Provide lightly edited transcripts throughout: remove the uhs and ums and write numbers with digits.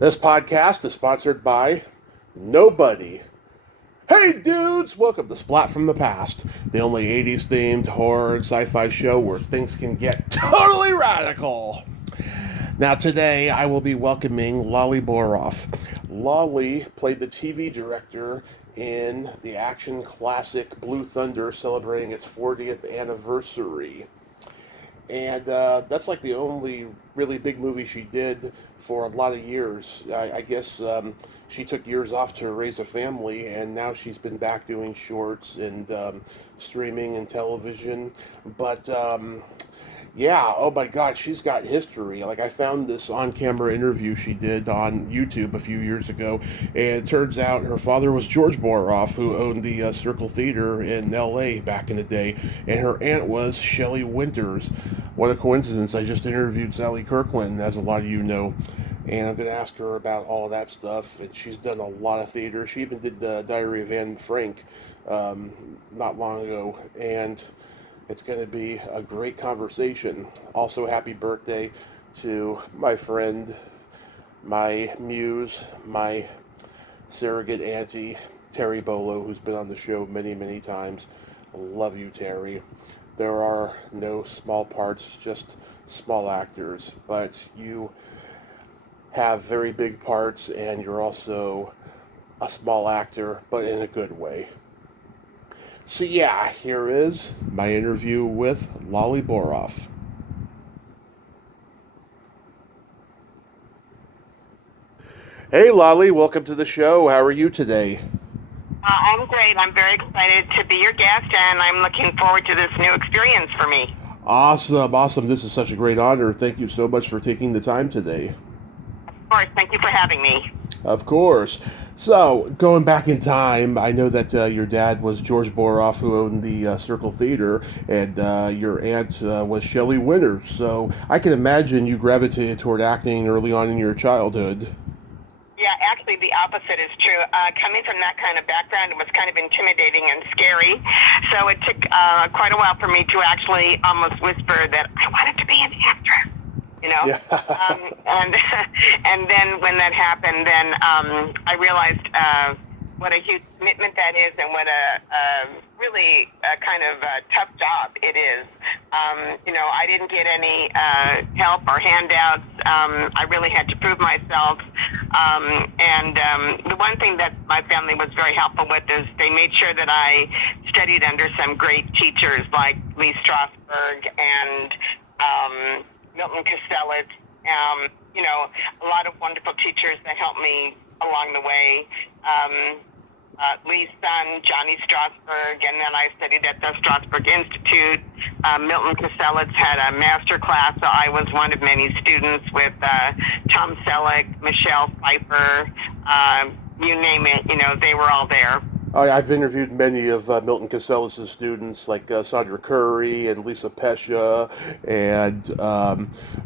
This podcast is sponsored by nobody. Hey dudes, welcome to Splat from the Past, the only 80s themed horror and sci-fi show where things can get totally radical. Now today I will be welcoming Lolly Boroff. Lolly played the TV director in the action classic Blue Thunder celebrating its 40th anniversary. And that's like the only really big movie she did for a lot of years. I guess she took years off to raise a family, and now she's been back doing shorts and streaming and television. But yeah, oh my God, she's got history. Like, I found this on-camera interview she did on YouTube a few years ago, and it turns out her father was George Boroff, who owned the Circle Theater in L.A. back in the day, and her aunt was Shelley Winters. What a coincidence, I just interviewed Sally Kirkland, as a lot of you know, and I'm going to ask her about all of that stuff, and she's done a lot of theater. She even did the Diary of Anne Frank not long ago, and it's going to be a great conversation. Also, happy birthday to my friend, my muse, my surrogate auntie, Terry Bolo, who's been on the show many, many times. I love you, Terry. There are no small parts, just small actors, but you have very big parts, and you're also a small actor, but in a good way. So yeah, here is my interview with Lolly Boroff. Hey Lolly, welcome to the show. How are you today? I'm great. I'm very excited to be your guest, and I'm looking forward to this new experience for me. Awesome. This is such a great honor. Thank you so much for taking the time today. Of course, thank you for having me. Of course. So, going back in time, I know that your dad was George Boroff, who owned the Circle Theater, and your aunt was Shelley Winters. So, I can imagine you gravitated toward acting early on in your childhood. Yeah, actually, the opposite is true. Coming from that kind of background, it was kind of intimidating and scary. So it took quite a while for me to actually almost whisper that I wanted to be an actor. You know, Yeah. And then when that happened, then I realized what a huge commitment that is, and what a really kind of tough job it is. I didn't get any help or handouts. I really had to prove myself. And the one thing that my family was very helpful with is they made sure that I studied under some great teachers like Lee Strasberg and Milton Castellitz, a lot of wonderful teachers that helped me along the way. Lee's son, Johnny Strasberg, and then I studied at the Strasberg Institute. Milton Castellitz had a master class, so I was one of many students with Tom Selleck, Michelle Pfeiffer, you name it, they were all there. I've interviewed many of Milton Castellitz's students, like Sandra Curry and Lisa Pescia and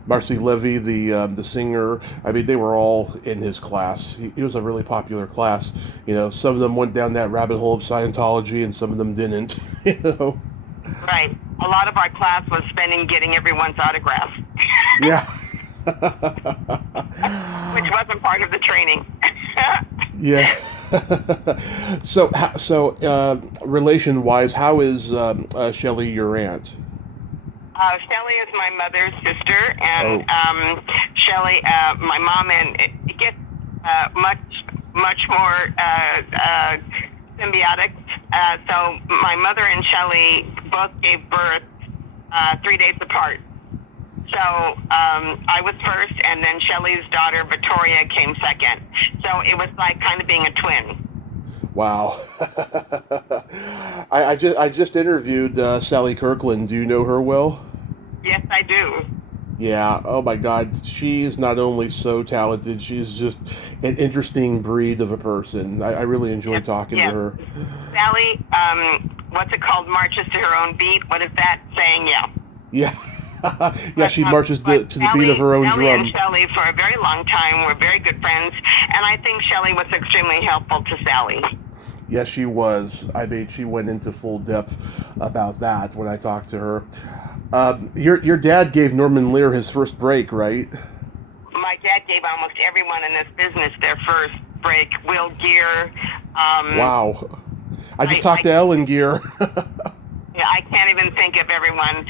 Marcy Levy, the singer. I mean, they were all in his class. He was a really popular class. Some of them went down that rabbit hole of Scientology, and some of them didn't. Right. A lot of our class was spending getting everyone's autographs. Yeah. Which wasn't part of the training. Yeah. So, relation-wise, how is Shelley your aunt? Shelley is my mother's sister, and Shelley, my mom, and it gets much more symbiotic. So my mother and Shelley both gave birth 3 days apart. So I was first, and then Shelley's daughter, Victoria, came second. So it was like kind of being a twin. Wow. I just interviewed Sally Kirkland. Do you know her well? Yes, I do. Yeah. Oh, my God. She's not only so talented, she's just an interesting breed of a person. I really enjoyed talking to her. Sally, what's it called, marches to her own beat. What is that saying? Yeah. Yeah. Yeah, she marches to the beat of her own Sally drum. And Shelley, for a very long time, were very good friends, and I think Shelley was extremely helpful to Sally. Yes, she was. I mean, she went into full depth about that when I talked to her. Your dad gave Norman Lear his first break, right? my dad gave almost everyone in this business their first break. Will Gear. Wow. I just talked to Ellen Gear. Yeah, I can't even think of everyone.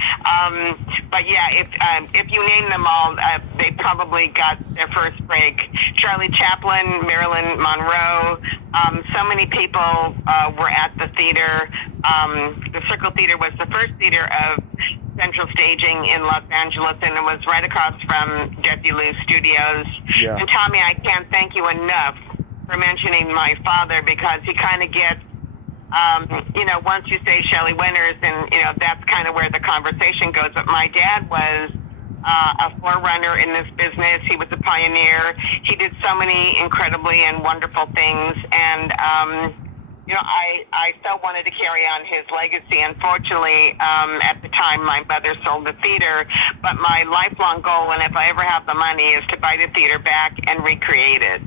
But yeah, if you name them all, they probably got their first break. Charlie Chaplin, Marilyn Monroe, so many people were at the theater. The Circle Theater was the first theater of central staging in Los Angeles, and it was right across from Jesse Lou Studios. Yeah. And Tommy, I can't thank you enough for mentioning my father, because he kind of gets, once you say Shelley Winters, and, that's kind of where the conversation goes. But my dad was a forerunner in this business. He was a pioneer. He did so many incredibly and wonderful things. And, I so wanted to carry on his legacy. Unfortunately, at the time, my mother sold the theater. But my lifelong goal, and if I ever have the money, is to buy the theater back and recreate it.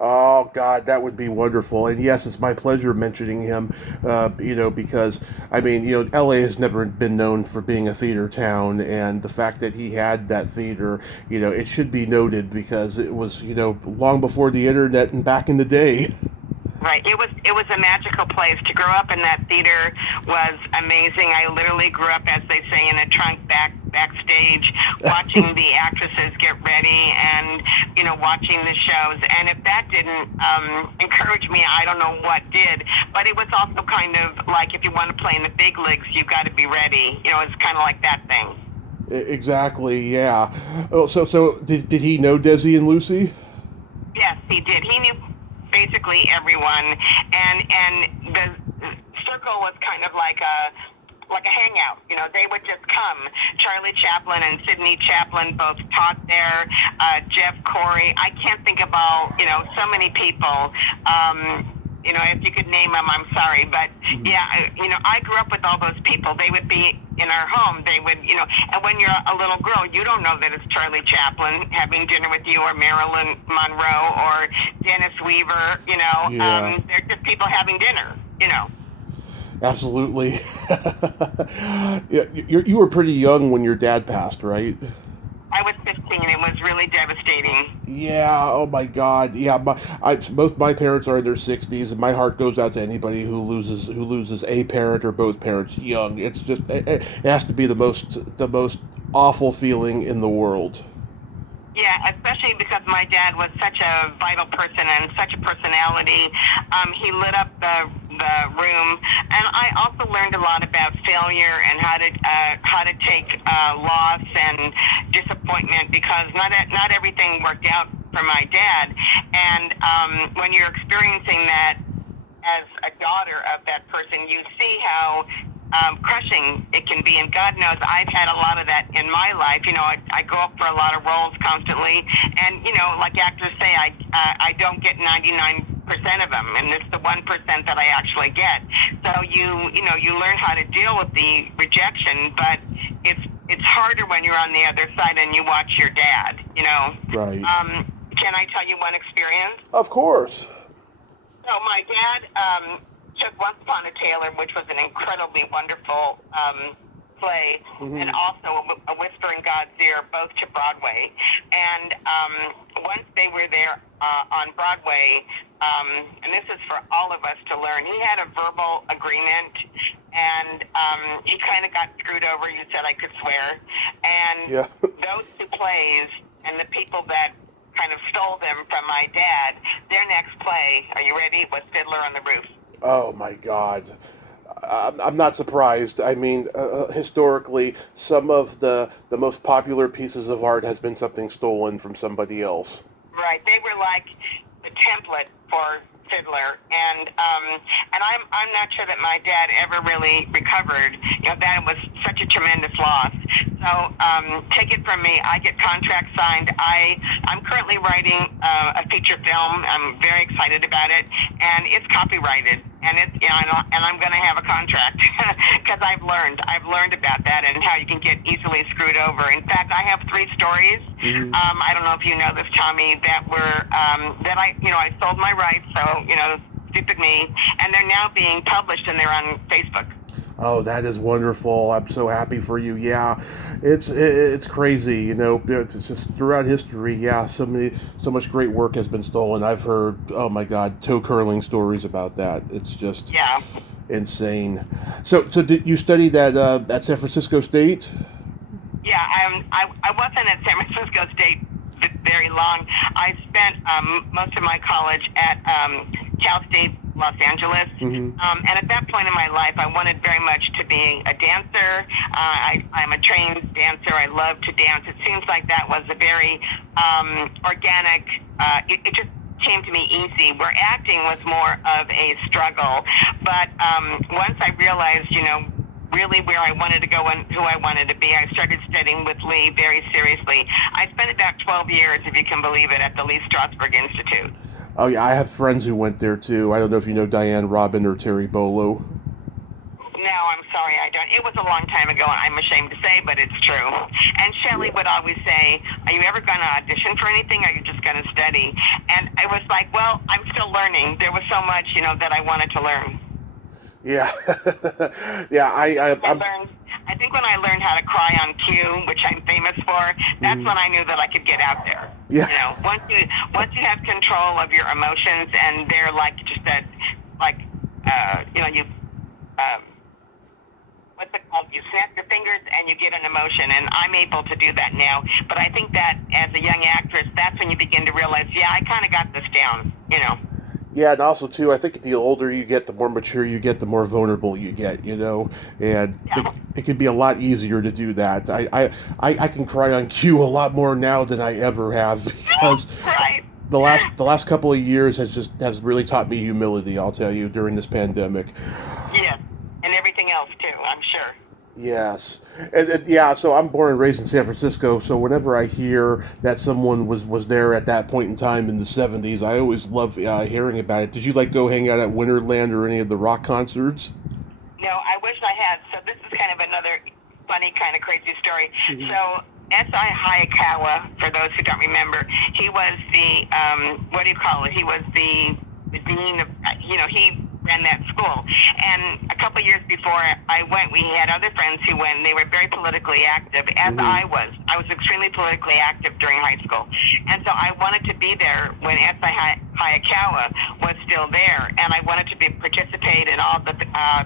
Oh, God, that would be wonderful. And yes, it's my pleasure mentioning him, because, LA has never been known for being a theater town. And the fact that he had that theater, it should be noted, because it was, long before the internet and back in the day. Right. It was a magical place. To grow up in that theater was amazing. I literally grew up, as they say, in a trunk backstage, watching the actresses get ready and, watching the shows. And if that didn't encourage me, I don't know what did. But it was also kind of like, if you want to play in the big leagues, you've got to be ready. It's kind of like that thing. Exactly, yeah. Oh, so did he know Desi and Lucy? Yes, he did. He knew basically everyone, and the circle was kind of like a hangout. They would just come. Charlie Chaplin and Sidney Chaplin both taught there. Jeff Corey. I can't think of all, so many people. If you could name them, I'm sorry. But yeah, I grew up with all those people. They would be in our home. They would, and when you're a little girl, you don't know that it's Charlie Chaplin having dinner with you, or Marilyn Monroe, or Dennis Weaver, Yeah. They're just people having dinner, Absolutely. Yeah, you were pretty young when your dad passed, right? I was 15. It was really devastating. Yeah. Oh my God. Yeah. Both my parents are in their 60s, and my heart goes out to anybody who loses a parent or both parents young. It's just it has to be the most awful feeling in the world. Yeah, especially because my dad was such a vital person and such a personality. He lit up the room, and I also learned a lot about failure and how to take loss and disappointment, because not everything worked out for my dad. And when you're experiencing that as a daughter of that person, you see how crushing it can be. And God knows I've had a lot of that in my life. I go up for a lot of roles constantly, and like actors say, I don't get 99% of them, and it's the 1% that I actually get. So you learn how to deal with the rejection, but it's harder when you're on the other side and you watch your dad. Right. Can I tell you one experience? Of course. So my dad took Once Upon a Tailor, which was an incredibly wonderful play, and also A Whisper in God's Ear, both to Broadway. And once they were there on Broadway, and this is for all of us to learn, he had a verbal agreement, and he kind of got screwed over. You said I could swear. And Yeah. those two plays and the people that kind of stole them from my dad, their next play, are you ready, was Fiddler on the Roof. Oh my God. I'm not surprised. Historically, some of the most popular pieces of art has been something stolen from somebody else. Right. They were like the template for Fiddler, and I'm not sure that my dad ever really recovered. That was such a tremendous loss. So take it from me. I get contracts signed. I'm currently writing a feature film. I'm very excited about it, and it's copyrighted, and it's and I'm going to have a contract because I've learned about that and how you can get easily screwed over. In fact, I have 3 stories. I don't know if you know this, Tommy, that were that I sold my rights. So stupid me, and they're now being published, and they're on Facebook. Oh, that is wonderful. I'm so happy for you. Yeah. It's crazy, It's just throughout history, yeah. So much great work has been stolen. I've heard, oh my God, toe curling stories about that. It's just Yeah. insane. So did you study that at San Francisco State? Yeah, I wasn't at San Francisco State very long. I spent most of my college at Cal State Los Angeles. Mm-hmm. And at that point in my life, I wanted very much to be a dancer. I'm a trained dancer. I love to dance. It seems like that was a very organic, it just came to me easy, where acting was more of a struggle. But once I realized, really where I wanted to go and who I wanted to be, I started studying with Lee very seriously. I spent about 12 years, if you can believe it, at the Lee Strasberg Institute. Oh yeah, I have friends who went there too. I don't know if you know Diane Robin or Terry Bolo. No, I'm sorry, I don't. It was a long time ago, I'm ashamed to say, but it's true. And Shelley would always say, are you ever going to audition for anything, or are you just going to study? And I was like, well, I'm still learning. There was so much, that I wanted to learn. Yeah. Yeah, I think when I learned how to cry on cue, which I'm famous for, that's when I knew that I could get out there. Yeah. Once you have control of your emotions, and they're like just that, like, what's it called? You snap your fingers and you get an emotion, and I'm able to do that now. But I think that as a young actress, that's when you begin to realize, yeah, I kind of got this down. Yeah, and also too, I think the older you get, the more mature you get, the more vulnerable you get, and it can be a lot easier to do that. I can cry on cue a lot more now than I ever have, because right. the last couple of years has really taught me humility. I'll tell you, during this pandemic. Yeah, and everything else too, I'm sure. Yes, and yeah. So I'm born and raised in San Francisco. So whenever I hear that someone was there at that point in time in the '70s, I always love hearing about it. Did you go hang out at Winterland or any of the rock concerts? No, I wish I had. So this is kind of another funny, kind of crazy story. Mm-hmm. So S.I. Hayakawa, for those who don't remember, he was the what do you call it? He was the dean of he ran that school. And a couple of years before I went, we had other friends who went, and they were very politically active, as I was. I was extremely politically active during high school. And so I wanted to be there when S.I. Hayakawa was still there, and I wanted to participate in all the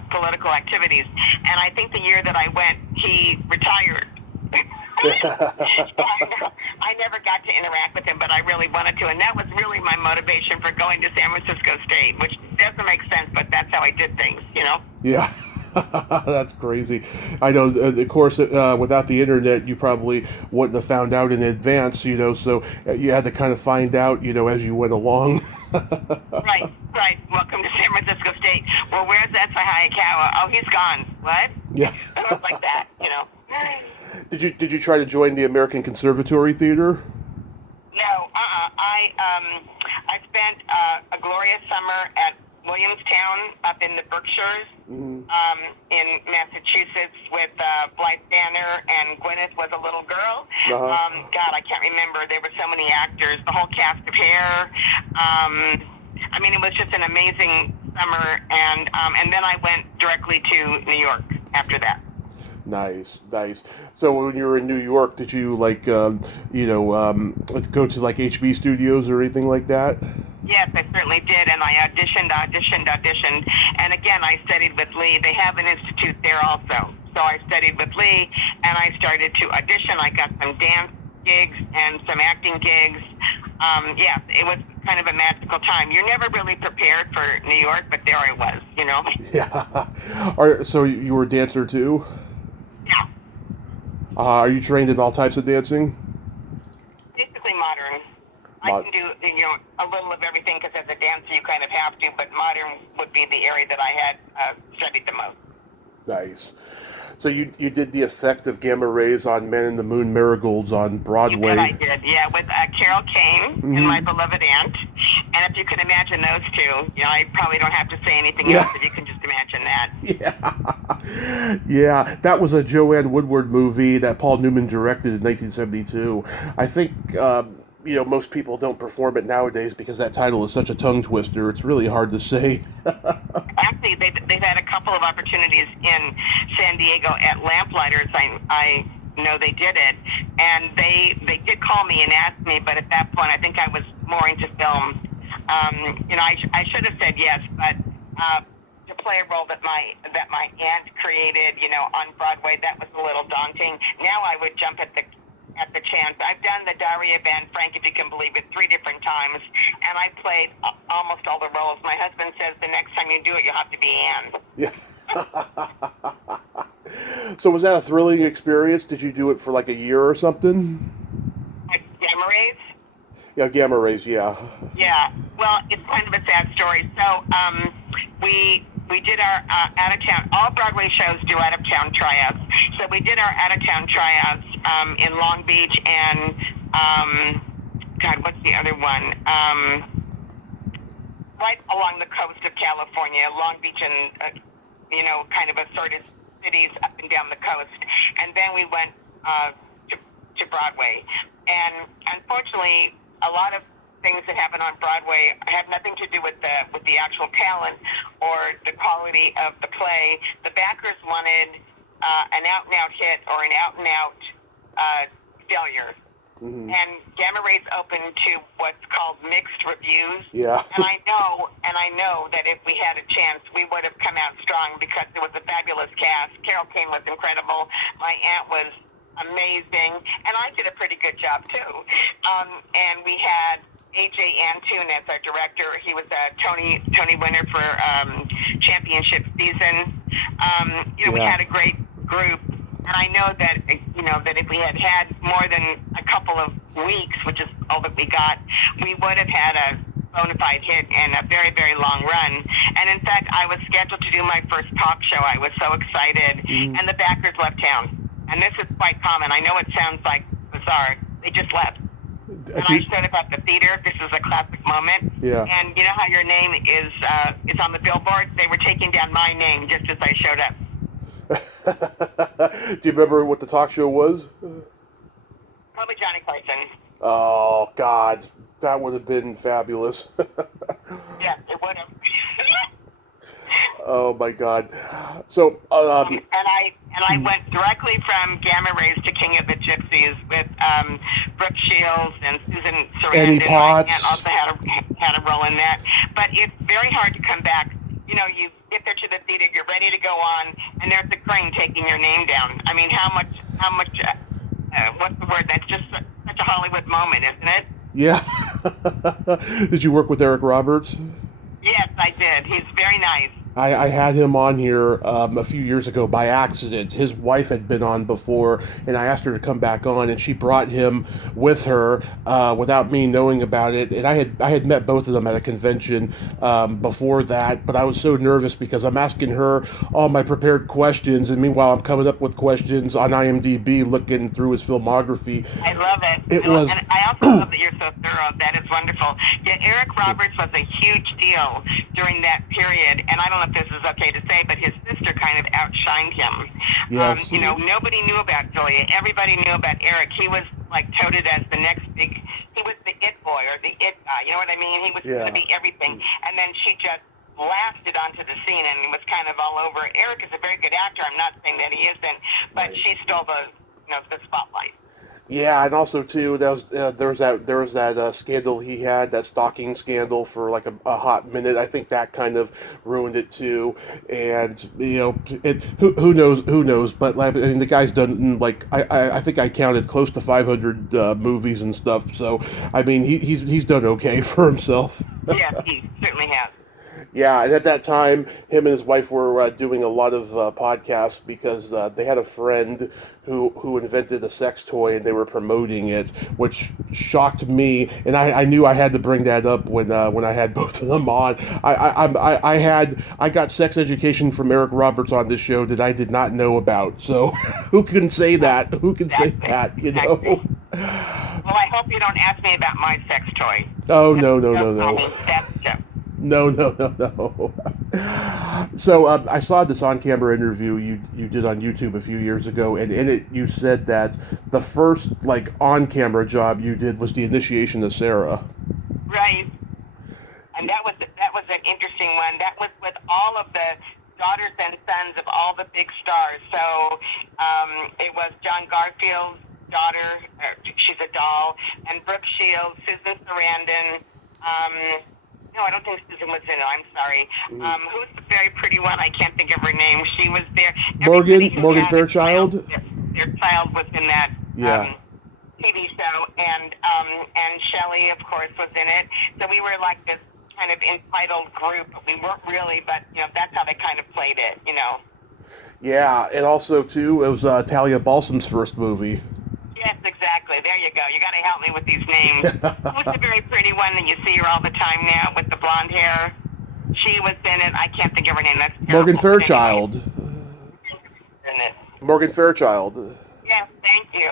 political activities. And I think the year that I went, he retired. I never got to interact with him, but I really wanted to, and that was really my motivation for going to San Francisco State, which doesn't make sense, but that's how I did things, Yeah. That's crazy. I know, of course, without the internet, you probably wouldn't have found out in advance, so you had to kind of find out, as you went along. Right. Welcome to San Francisco State. Well, where's that Hayakawa? Oh, he's gone. What? Yeah. Like that, Did you try to join the American Conservatory Theater? No, I spent a glorious summer at Williamstown up in the Berkshires, in Massachusetts, with Blythe Danner, and Gwyneth was a little girl. Uh-huh. God, I can't remember. There were so many actors, the whole cast of Hair. It was just an amazing summer, and then I went directly to New York after that. Nice. So when you were in New York, did you go to HB Studios or anything like that? Yes, I certainly did, and I auditioned, and again, I studied with Lee. They have an institute there also, so I studied with Lee, and I started to audition. I got some dance gigs and some acting gigs. It was kind of a magical time. You're never really prepared for New York, but there I was, Yeah. So you were a dancer too? Yeah. Are you trained in all types of dancing? Basically modern. I can do, a little of everything, because as a dancer you kind of have to, but modern would be the area that I had studied the most. Nice. So you did the effect of gamma rays on Men in the Moon Marigolds on Broadway. You bet I did, yeah, with Carol Kane and My Beloved Aunt. And if you can imagine those two, I probably don't have to say anything else if you can just imagine that. Yeah, that was a Joanne Woodward movie that Paul Newman directed in 1972. I think, most people don't perform it nowadays because that title is such a tongue twister. It's really hard to say. Actually, they've had a couple of opportunities in San Diego at Lamplighters. I know they did it. And they did call me and ask me, but at that point, I think I was more into film. I should have said yes, but to play a role that my aunt created, on Broadway, that was a little daunting. Now I would jump at the chance. I've done the Daria Van Frank, if you can believe it, 3 different times, and I played almost all the roles. My husband says the next time you do it, you'll have to be Anne. Yeah. So was that a thrilling experience? Did you do it for like a year or something? Like Gamma Rays? Yeah, Gamma Rays, yeah. Yeah. Well, it's kind of a sad story. So we did our out-of-town, all Broadway shows do out-of-town tryouts. So we did our out-of-town tryouts in Long Beach and, what's the other one? Right along the coast of California, Long Beach and, kind of assorted cities up and down the coast. And then we went to Broadway. And unfortunately, a lot of things that happen on Broadway have nothing to do with the actual talent or the quality of the play. The backers wanted an out-and-out hit or an out-and-out failure. Mm-hmm. And Gamma Rays opened to what's called mixed reviews. Yeah. And I know that if we had a chance, we would have come out strong because it was a fabulous cast. Carol Kane was incredible. My aunt was amazing, and I did a pretty good job too. And we had A.J. Antoon as our director. He was a Tony winner for championship season. We had a great group, and I know that that if we had more than a couple of weeks, which is all that we got, we would have had a bona fide hit and a very, very long run. And in fact, I was scheduled to do my first talk show. I was so excited, and the backers left town. And this is quite common. I know it sounds like bizarre. They just left. And I stood up at the theater. This is a classic moment. Yeah. And you know how your name is on the billboard? They were taking down my name just as I showed up. Do you remember what the talk show was? Probably Johnny Carson. Oh, God. That would have been fabulous. Yeah, it would have. Oh, my God. So, and I went directly from Gamma Rays to King of the Gypsies with Brooke Shields and Susan Sarandon. And also had a role in that. But it's very hard to come back. You get there to the theater, you're ready to go on, and there's a crane taking your name down. I mean, how much? What's the word? That's just such a Hollywood moment, isn't it? Yeah. Did you work with Eric Roberts? Yes, I did. He's very nice. I had him on here a few years ago by accident. His wife had been on before, and I asked her to come back on, and she brought him with her without me knowing about it. And I had met both of them at a convention before that, but I was so nervous because I'm asking her all my prepared questions, and meanwhile I'm coming up with questions on IMDb, looking through his filmography. I love it. And I also love that you're so thorough. That is wonderful. Yeah, Eric Roberts was a huge deal during that period, and I don't know if this is okay to say, but his sister kind of outshined him. Yes. Nobody knew about Julia. Everybody knew about Eric. He was touted as the next big. He was the it boy or the it guy. You know what I mean? He was going to be everything. And then she just blasted onto the scene and was kind of all over. Eric is a very good actor. I'm not saying that he isn't, but she stole the spotlight. Yeah, and also too, there was that scandal he had, that stalking scandal for like a hot minute. I think that kind of ruined it too. And who knows? But I mean, the guy's done I think I counted close to 500 movies and stuff. So I mean, he's done okay for himself. Yes, he certainly has. Yeah, and at that time, him and his wife were doing a lot of podcasts because they had a friend who invented a sex toy and they were promoting it, which shocked me. And I knew I had to bring that up when I had both of them on. I got sex education from Eric Roberts on this show that I did not know about. So who can say that? Who can say that? Well, I hope you don't ask me about my sex toy. Oh no. That's No. So I saw this on-camera interview you did on YouTube a few years ago, and in it you said that the first on-camera job you did was the initiation of Sarah. Right, and that was an interesting one. That was with all of the daughters and sons of all the big stars. So it was John Garfield's daughter, she's a doll, and Brooke Shields, Susan Sarandon. No, I don't think Susan was in it. I'm sorry. Who's the very pretty one? I can't think of her name. She was there. Morgan Fairchild. Their child was in that. Yeah. TV show, and Shelley, of course, was in it. So we were like this kind of entitled group. We weren't really, but that's how they kind of played it. Yeah, and also too, it was Talia Balsam's first movie. Yes, exactly. There you go. You got to help me with these names. Who's the very pretty one that you see her all the time now with the blonde hair? She was in it. I can't think of her name. That's Morgan Fairchild. In it. Morgan Fairchild. Yes, thank you.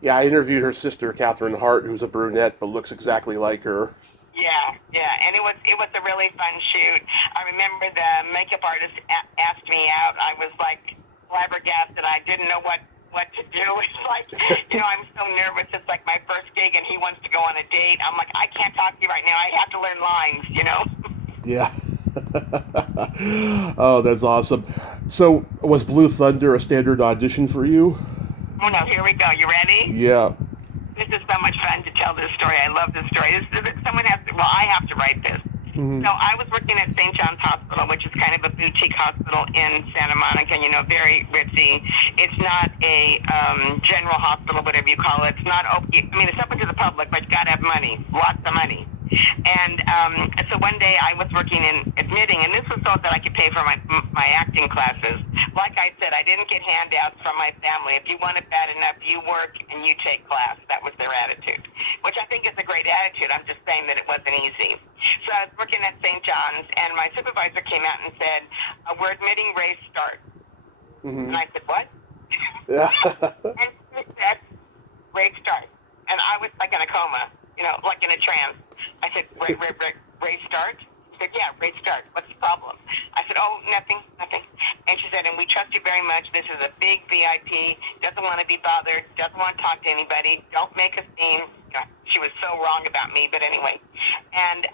Yeah, I interviewed her sister, Catherine Hart, who's a brunette but looks exactly like her. Yeah, and it was a really fun shoot. I remember the makeup artist asked me out. I was like flabbergasted. I didn't know what to do. It's like, I'm so nervous. It's like my first gig, and he wants to go on a date. I'm like, I can't talk to you right now. I have to learn lines, Yeah. Oh, that's awesome. So, was Blue Thunder a standard audition for you? Oh, no, here we go. You ready? Yeah. This is so much fun to tell this story. I love this story. I have to write this. Mm-hmm. So I was working at St. John's Hospital, which is kind of a boutique hospital in Santa Monica, very ritzy. It's not a general hospital, whatever you call it. It's not open. It's open to the public, but you got to have money, lots of money. And so one day I was working in admitting, and this was so that I could pay for my acting classes. Like I said, I didn't get handouts from my family. If you want it bad enough, you work and you take class. That was their attitude, which I think is a great attitude. I'm just saying that it wasn't easy. So I was working at St. John's, and my supervisor came out and said, "We're admitting Ray Stark." Mm-hmm. And I said, "What?" Yeah. And he said, "Ray Stark." And I was like in a coma, like in a trance. I said, Ray Stark? She said, "Yeah, Ray Stark. What's the problem?" I said, "Oh, nothing. And she said, "And we trust you very much. This is a big VIP, doesn't want to be bothered, doesn't want to talk to anybody, don't make a scene." She was so wrong about me, but anyway. And,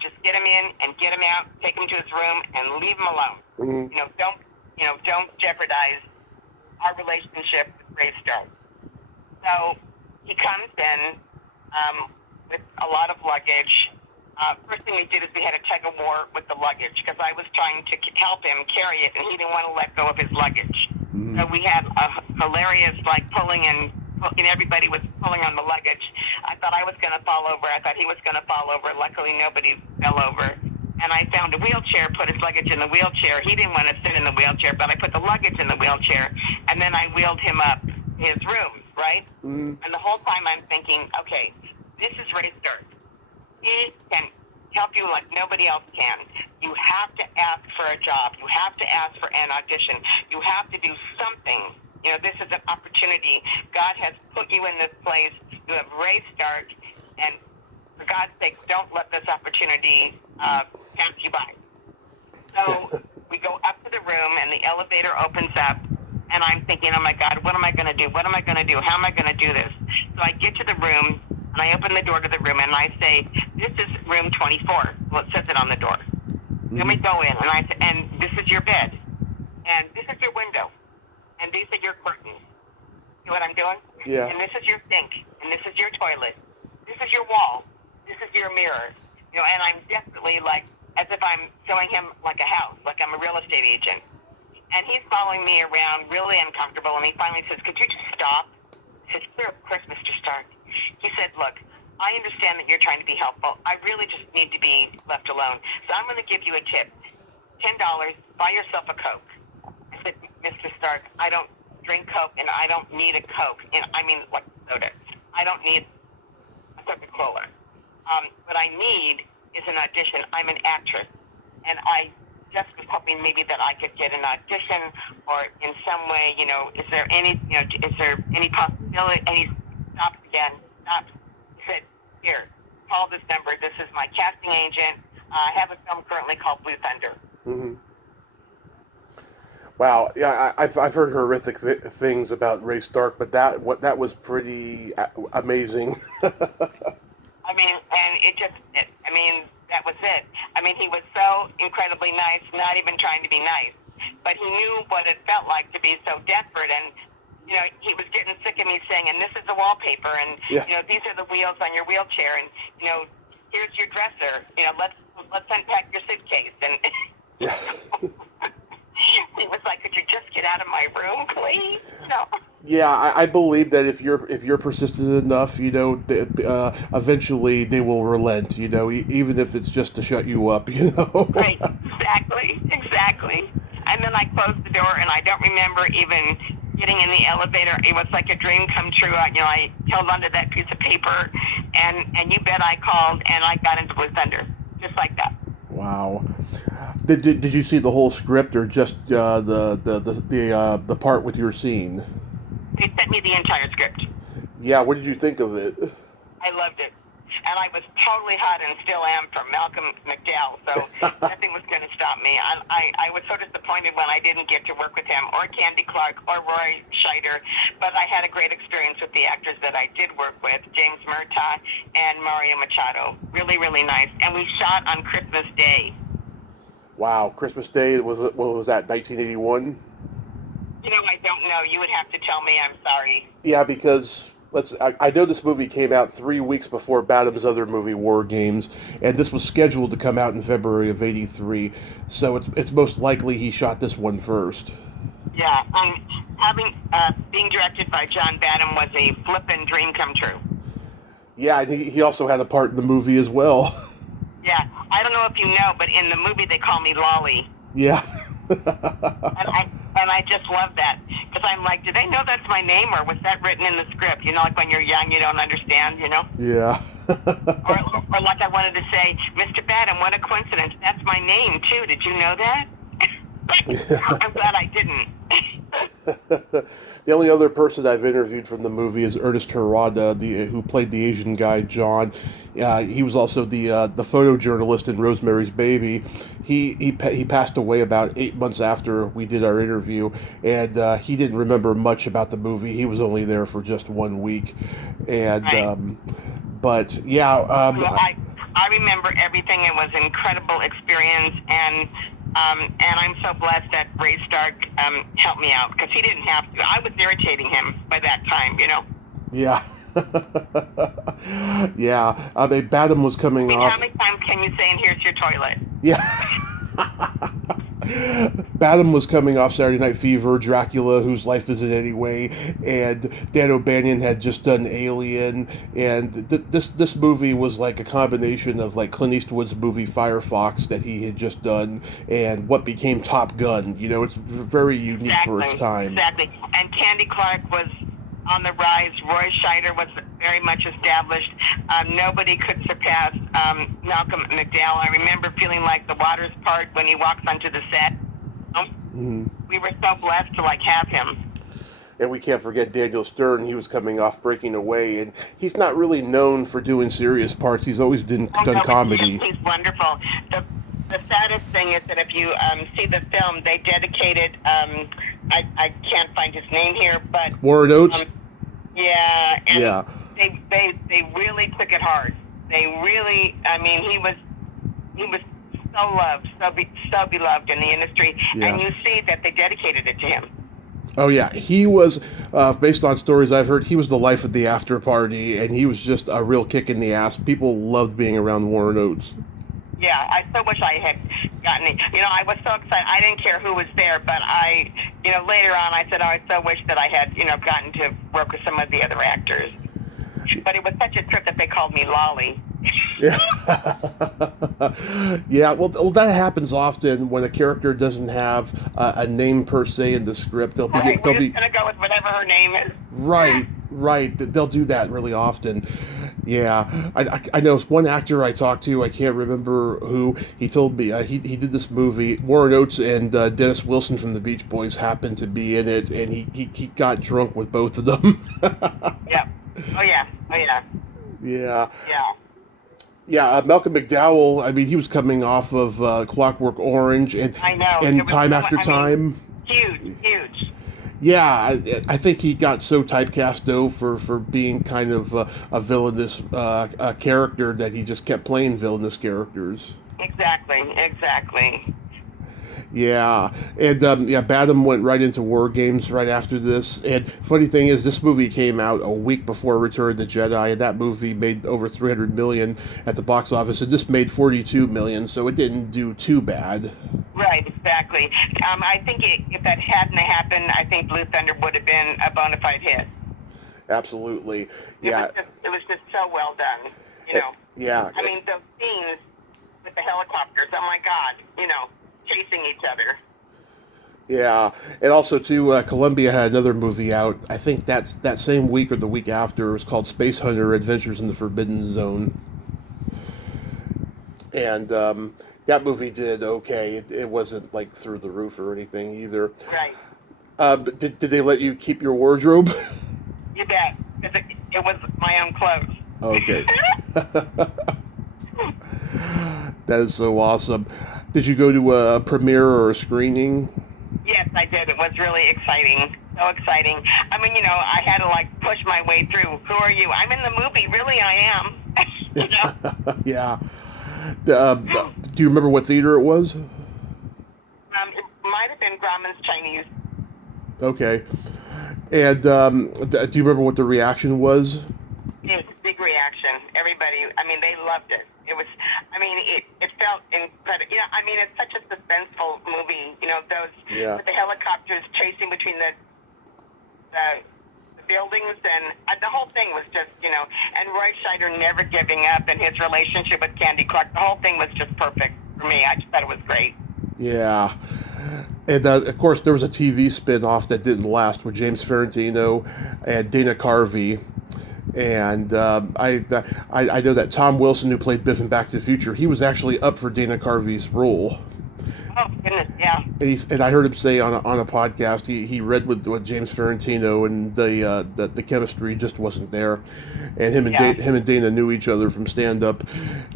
just get him in and get him out, take him to his room, and leave him alone. Mm-hmm. Don't jeopardize our relationship with Ray Stark. So he comes in with a lot of luggage. First thing we did is we had a tug of war with the luggage because I was trying to help him carry it, and he didn't want to let go of his luggage. Mm-hmm. So we had a hilarious, pulling and everybody was pulling on the luggage. I thought I was going to fall over. I thought he was going to fall over. Luckily, nobody fell over. And I found a wheelchair, put his luggage in the wheelchair. He didn't want to sit in the wheelchair, but I put the luggage in the wheelchair, and then I wheeled him up to his room, right? Mm-hmm. And the whole time I'm thinking, okay, this is Ray Stark. He can help you like nobody else can. You have to ask for a job. You have to ask for an audition. You have to do something. This is an opportunity. God has put you in this place. You have Ray Stark, and for God's sake, don't let this opportunity pass you by. So we go up to the room, and the elevator opens up, and I'm thinking, oh my God, what am I going to do? What am I going to do? How am I going to do this? So I get to the room, and I open the door to the room, and I say, "This is room 24. Well, it says it on the door. Mm-hmm. Let me go in, and this is your bed, and this is your window, and these are your curtains. See what I'm doing? Yeah. And this is your sink, and this is your toilet. This is your wall. This is your mirror." And I'm desperately as if I'm showing him like a house, like I'm a real estate agent. And he's following me around, really uncomfortable, and he finally says, "Could you just stop?" I said, "Sure, of course, Mr. Stark." He said, "Look, I understand that you're trying to be helpful. I really just need to be left alone. So I'm going to give you a tip. $10, buy yourself a Coke." I said, "Mr. Stark, I don't drink Coke, and I don't need a Coke. Like soda. I don't need a Coca-Cola. What I need is an audition. I'm an actress, and I just was hoping maybe that I could get an audition, or in some way, is there any possibility?" And he stopped again. He said, "Here, call this number. This is my casting agent. I have a film currently called Blue Thunder." Mm-hmm. Wow, yeah, I've heard horrific things about Ray Stark, but that was pretty amazing. And that was it. I mean, he was so incredibly nice, not even trying to be nice. But he knew what it felt like to be so desperate. And, you know, he was getting sick of me saying, and this is the wallpaper, and, Yeah. you know, these are the wheels on your wheelchair, and, you know, here's your dresser. You know, let's unpack your suitcase. And Yeah. he was like, could you just get out of my room, please? No. Yeah, I believe that if you're persistent enough, you know, eventually they will relent. You know, even if it's just to shut you up. You know. Right. Exactly. And then I closed the door, and I don't remember even getting in the elevator. It was like a dream come true. I held onto that piece of paper, and you bet I called, and I got into Blue Thunder, just like that. Wow. Did you see the whole script or just the part with your scene? They sent me the entire script. Yeah. What did you think of it? I loved it. And I was totally hot and still am for Malcolm McDowell, so nothing was going to stop me. I was so disappointed when I didn't get to work with him, or Candy Clark, or Roy Scheider, but I had a great experience with the actors that I did work with, James Murtaugh and Mario Machado. Really, really nice. And we shot on Christmas Day. Wow, Christmas Day, what was that, 1981? You know, I don't know. You would have to tell me. I'm sorry. Yeah, because I know this movie came out 3 weeks before Badham's other movie, War Games, and this was scheduled to come out in February of '83. So it's most likely he shot this one first. Yeah, being directed by John Badham was a flippin' dream come true. Yeah, and he also had a part in the movie as well. Yeah, I don't know if you know, but in the movie they call me Lolly. Yeah. And I just love that, because I'm like, do they know that's my name, or was that written in the script? You know, like when you're young, you don't understand, you know? Yeah. or like I wanted to say, Mr. Badham, what a coincidence. That's my name, too. Did you know that? I'm glad I didn't. The only other person I've interviewed from the movie is Ernest Harada, who played the Asian guy, John. He was also the photojournalist in Rosemary's Baby. He passed away about 8 months after we did our interview, and he didn't remember much about the movie. He was only there for just 1 week, and right. But yeah, I remember everything. It was an incredible experience, and I'm so blessed that Ray Stark helped me out, because he didn't have to. I was irritating him by that time, you know. Yeah. Yeah, I mean, Badham was coming off. How many times can you say, and here's your toilet? Yeah. Badham was coming off Saturday Night Fever, Dracula, Whose Life Is It Anyway, and Dan O'Bannon had just done Alien, and this movie was like a combination of like Clint Eastwood's movie Firefox that he had just done and what became Top Gun. You know, it's very unique for its time. Exactly. And Candy Clark was on the rise. Roy Scheider was very much established. Nobody could surpass Malcolm McDowell. I remember feeling like the waters part when he walks onto the set. Mm-hmm. We were so blessed to have him. And we can't forget Daniel Stern. He was coming off Breaking Away, and he's not really known for doing serious parts. He's always done comedy. He's wonderful. The saddest thing is that if you see the film, they dedicated, I can't find his name here, but... Warren Oates? Yeah, and yeah. They really took it hard. They really, I mean, he was so loved, so beloved in the industry, yeah. And you see that they dedicated it to him. Oh yeah, he was, based on stories I've heard, he was the life of the after party, and he was just a real kick in the ass. People loved being around Warren Oates. Yeah, I so wish I had gotten it. You know, I was so excited. I didn't care who was there, but later on I said, I so wish that I had, gotten to work with some of the other actors. But it was such a trip that they called me Lolly. Yeah. Yeah, well, that happens often when a character doesn't have a name per se in the script. We're just going to go with whatever her name is. Right. They'll do that really often. Yeah, I know one actor I talked to, I can't remember who, he told me he did this movie. Warren Oates and Dennis Wilson from the Beach Boys happened to be in it, and he got drunk with both of them. Yeah. Oh, yeah. Yeah. Yeah, Malcolm McDowell, I mean, he was coming off of Clockwork Orange and I know. And Time After Time. Huge. Yeah, I think he got so typecast, though, for being kind of a villainous character that he just kept playing villainous characters. Exactly. Yeah, and Badham went right into war games right after this. And funny thing is, this movie came out a week before Return of the Jedi, and that movie made over 300 million at the box office, and this made 42 million, so it didn't do too bad. Right, exactly. I think if that hadn't happened, I think Blue Thunder would have been a bona fide hit. Absolutely, yeah. It was just so well done, Yeah. I mean, those scenes with the helicopters, oh my God, chasing each other. Yeah, and also too, Columbia had another movie out. I think that same week or the week after. It was called Space Hunter: Adventures in the Forbidden Zone, and that movie did okay. It wasn't like through the roof or anything either. Right. But did they let you keep your wardrobe? You bet, because it was my own clothes. Okay. That is so awesome. Did you go to a premiere or a screening? Yes, I did. It was really exciting. So exciting. I mean, I had to push my way through. Who are you? I'm in the movie. Really, I am. Yeah. Do you remember what theater it was? It might have been Grauman's Chinese. Okay. And do you remember what the reaction was? It was a big reaction. Everybody, they loved it. It was, it felt incredible. It's such a suspenseful movie. With the helicopters chasing between the buildings, and the whole thing was just, and Roy Scheider never giving up, and his relationship with Candy Clark. The whole thing was just perfect for me. I just thought it was great. Yeah. And of course, there was a TV spin-off that didn't last with James Ferrantino and Dana Carvey. And I know that Tom Wilson, who played Biff in Back to the Future, he was actually up for Dana Carvey's role. Oh goodness, yeah. And I heard him say on a podcast he read with James Ferrantino, and the chemistry just wasn't there, and him and Dana knew each other from stand up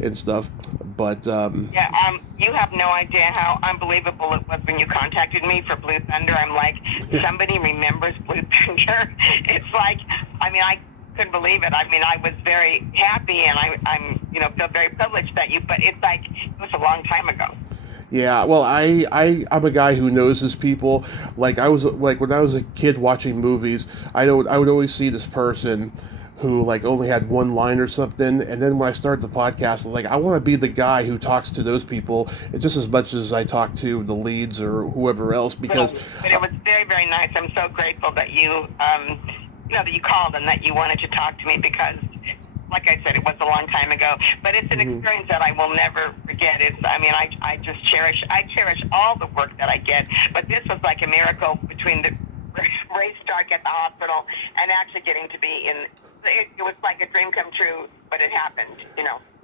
and stuff. But you have no idea how unbelievable it was when you contacted me for Blue Thunder. I'm like, somebody remembers Blue Thunder. It's like, I couldn't believe it. I was very happy, and I'm feel very privileged that but it's like it was a long time ago. Yeah, well, I'm a guy who knows his people. Like when I was a kid watching movies, I would always see this person who only had one line or something, and then when I started the podcast, I want to be the guy who talks to those people just as much as I talk to the leads or whoever else, because. But it was very, very nice. I'm so grateful that you that you called and that you wanted to talk to me, because, like I said, it was a long time ago, but it's an experience that I will never forget. I just cherish all the work that I get, but this was like a miracle between the Ray Stark at the hospital and actually getting to be in. It was like a dream come true, but it happened.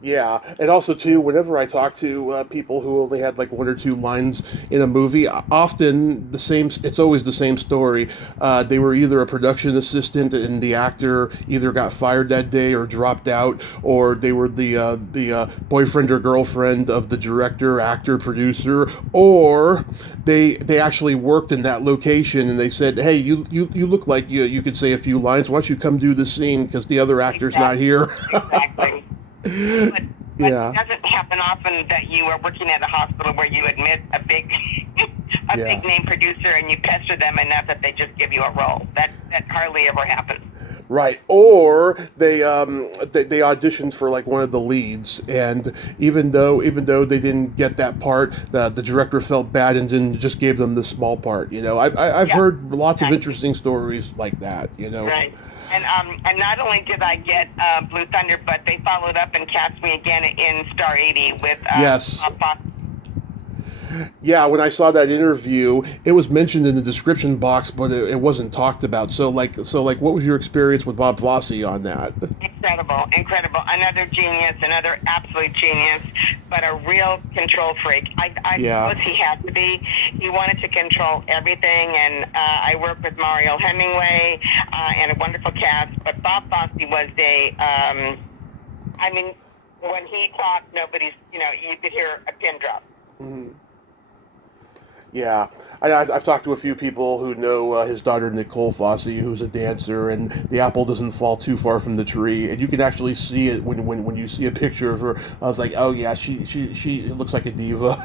Yeah, and also too, whenever I talk to people who only had one or two lines in a movie, often it's always the same story. They were either a production assistant and the actor either got fired that day or dropped out, or they were the boyfriend or girlfriend of the director, actor, producer, or they actually worked in that location and they said, hey, you look like you could say a few lines. Why don't you come do the scene because the other actor's not here? Exactly. But it doesn't happen often that you are working at a hospital where you admit a big big name producer and you pester them enough that they just give you a role. That hardly ever happens. Right, or they auditioned for one of the leads, and even though they didn't get that part, the director felt bad and then just gave them the small part. I've heard lots of interesting stories like that. Right. And not only did I get Blue Thunder, but they followed up and cast me again in Star 80 with yes. Bob. Yeah, when I saw that interview, it was mentioned in the description box, but it wasn't talked about. So what was your experience with Bob Fosse on that? Incredible. Another genius, another absolute genius, but a real control freak. I suppose he had to be. He wanted to control everything, and I worked with Mario Hemingway and a wonderful cast, but Bob Fosse was when he talked, nobody's, you could hear a pin drop. Mm-hmm. Yeah, I've talked to a few people who know his daughter Nicole Fossey, who's a dancer, and the apple doesn't fall too far from the tree, and you can actually see it when you see a picture of her. I was like, oh yeah, she looks like a diva.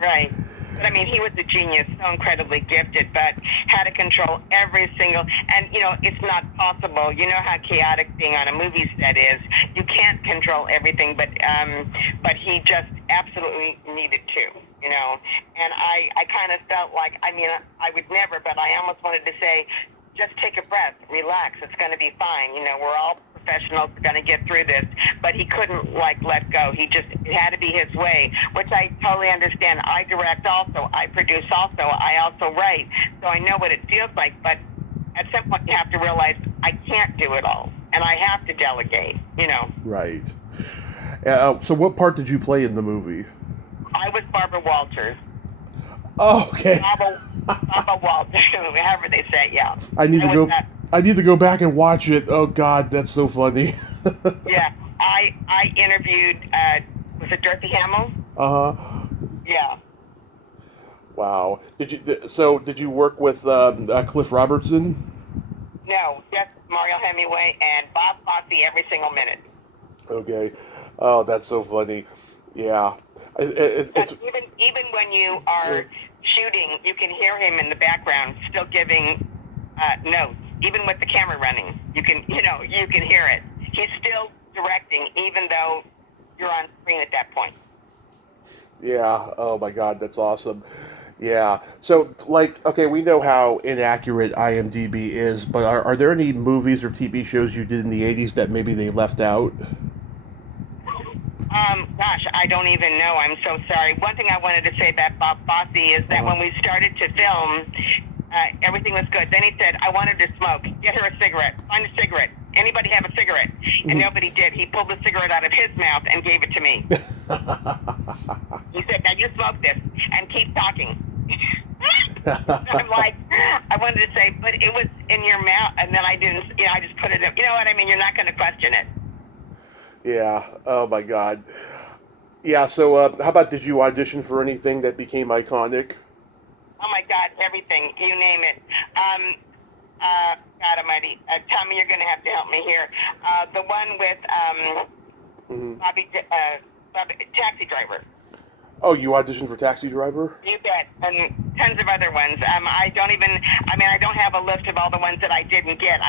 Right. But I mean, he was a genius, so incredibly gifted, but had to control every single, and you know, it's not possible. You know how chaotic being on a movie set is. You can't control everything, but he just absolutely needed to, you know. And I kind of felt like, I mean, I would never, but I almost wanted to say, just take a breath, relax, it's going to be fine. You know, we're all professionals, we're going to get through this. But he couldn't, like, let go. It had to be his way, which I totally understand. I direct also, I produce also, I also write. So I know what it feels like, but at some point you have to realize I can't do it all, and I have to delegate, you know. Right. So what part did you play in the movie? I was Barbara Walters. Oh, okay. Barbara Walters, however they say it, yeah. I need to go back and watch it. Oh God, that's so funny. Yeah, I interviewed, was it Dorothy Hamill? Uh-huh. Yeah. Wow. Did you work with Cliff Robertson? No, just Mario Hemingway and Bob Fosse every single minute. Okay. Oh, that's so funny. Yeah. It's even when you are shooting, you can hear him in the background still giving notes. Even with the camera running, you can hear it. He's still directing, even though you're on screen at that point. Yeah. Oh my God, that's awesome. Yeah. So, like, okay, we know how inaccurate IMDb is, but are there any movies or TV shows you did in the '80s that maybe they left out? Gosh, I don't even know. I'm so sorry. One thing I wanted to say about Bob Fosse is that when we started to film, everything was good. Then he said, I wanted to smoke. Get her a cigarette. Find a cigarette. Anybody have a cigarette? And nobody did. He pulled the cigarette out of his mouth and gave it to me. He said, now you smoke this and keep talking. I'm like, I wanted to say, but it was in your mouth. And then I didn't, I just put it in. You know what I mean? You're not going to question it. Yeah. Oh my God. Yeah. So, how about did you audition for anything that became iconic? Oh my God, everything, you name it. God Almighty, Tommy, you're going to have to help me here. The one with Bobby, Taxi Driver. Oh, you auditioned for Taxi Driver? You bet, and tons of other ones. I don't have a list of all the ones that I didn't get.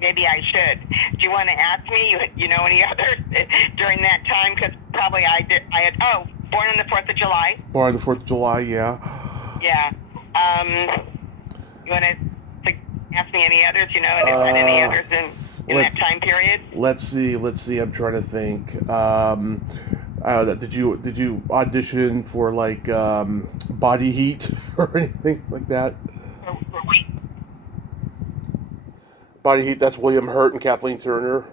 Maybe I should. Do you want to ask me? You know any others during that time? Because probably I did. Born on the 4th of July. Born on the 4th of July, yeah. Yeah. You want to ask me any others? You know, any others in that time period? Let's see. I'm trying to think. Did you audition for like Body Heat or anything like that? For weeks. Body Heat. That's William Hurt and Kathleen Turner.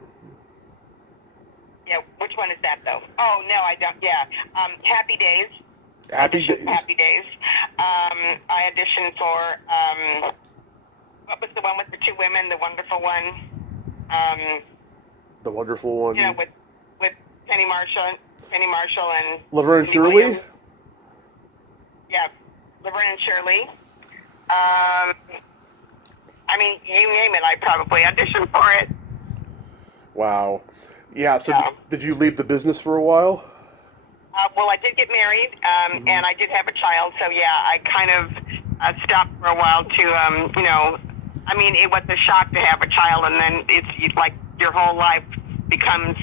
Yeah. Which one is that though? Oh no, I don't. Yeah. Happy Days. Happy Days. Happy Days. I auditioned for what was the one with the two women, the wonderful one? The wonderful one. Yeah, with Penny Marshall and Laverne and Shirley. Williams. Yeah, Laverne and Shirley. I mean, you name it, I probably auditioned for it. Wow. Yeah. So did you leave the business for a while? Well, I did get married, and I did have a child, so yeah, I kind of stopped for a while to, I mean, it was a shock to have a child, and then it's like your whole life becomes